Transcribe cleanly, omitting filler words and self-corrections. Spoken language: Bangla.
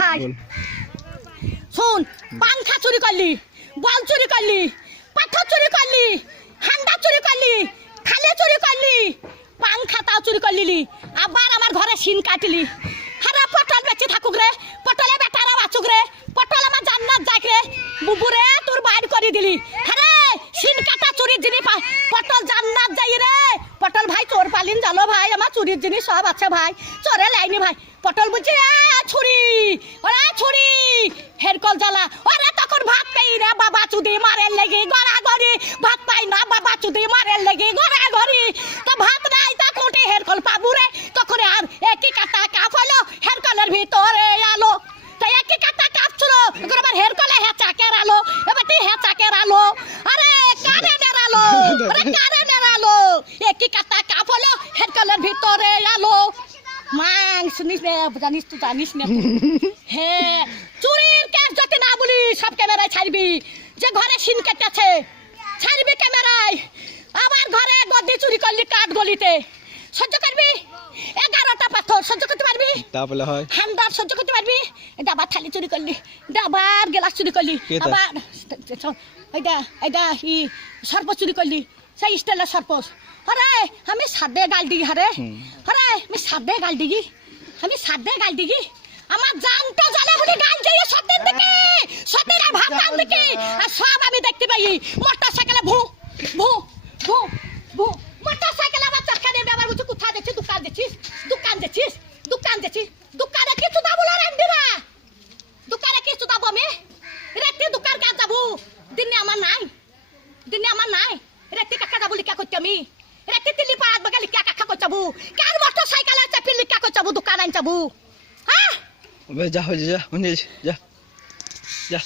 ভাই শোন, পাংখা চুরি করলি, বল চুরি করলি, পাথর চুরি করলি, হান্ডা চুরি করলি, খালে চুরি করলি, পাংখাটাও চুরি করলি, আবার আমার ঘরে সিন কাটলি। হারা পটল বেঁচে থাকুক রে, পটলে বেটারা বাঁচুক রে, পটল আমার জান্নাত যাক রে, বুবুরে তোর বাইর করে দিলি। হারে সিন কাটা চুরির জিনিস পটল জান্নাত যাই রে। পটল ভাই চোর পালিন জানো ভাই, আমার চুরির জিনিস সব আছে ভাই, চোরে লাইনি ভাই। পটল বলছে ছুরি, ওরা ছুরি হেরকল জ্বালা, ওরা তখন ভাত পাই না বাবা চুদি মারের লেগে গড়াগড়ি, ভাত পাই না বাবা চুদি মারের লেগে গড়াগড়ি, তো ভাত নাই তা কোটে হেরকল পাবু রে। তখন আর একই কাটা কাপ হলো, হেরকলের ভিতরে আলো, তো একই কাটা কাপ ছিল, এখন আবার হেরকলে হেঁচাকের আলো, এবার তুই হেঁচাকের আলো, আরে কারেন্টের আলো, আরে কারেন্টের আলো, একই কাটা কাপ হলো, হেরকলের ভিতরে আলো। মাং শুনিস না, জানিস তো জানিস না। হ্যাঁ, চুরির কেস যদি না বলি সব ক্যামেরায় ছাড়বি, যে ঘরে সিন কেটেছে ছাড়বি ক্যামেরায়। আমার ঘরে গদি চুরি করলি কাঠ গলিতে, সহ্য করবি? 11টা পাথর সহ্য করতে পারবি? তাহলে হয় হান্ডার সহ্য করতে পারবি? ডাবার থালি চুরি করলি, ডাবার গ্লাস চুরি করলি, আবার ই সর্প চুরি করলি, সেই স্টাইলের সর্প। আরে আমি সাদে গাল দিগি, হারে আরে আমি সাদে গাল দিগি, আমি সাদে গাল দিগি, আমার জানটা জানে বলে গাল দিয়ে সত্যের দিকে, সত্যের আর ভাবতাম দিকে, আর সব আমি দেখতে পাই। মোটর সাইকেলে ভু ভু ভু ভু, মোটর সাইকেলে আমার চক্কা নিয়ে ব্যবহার করছি। কোথায় দেখছিস? দোকান দেখছিস, দোকান দেখছিস, দোকান দেখছিস, দোকানে কিছু দাবো না রান্দিরা, দোকানে কিছু দাবো আমি রাত্রে দোকান কাজ যাবো, দিনে আমার নাই, দিনে আমার নাই, রাত্রে কাকা যাবো লিখা করছি আমি, রাত্রে তিল্লি পাড়াত বাগা লিখা কাকা করছি যাবো, কার মোটর সাইকেলে চাপি লিখা করছি যাবো, দোকান আন যাবো। হ্যাঁ যা হয়ে যা যা যা।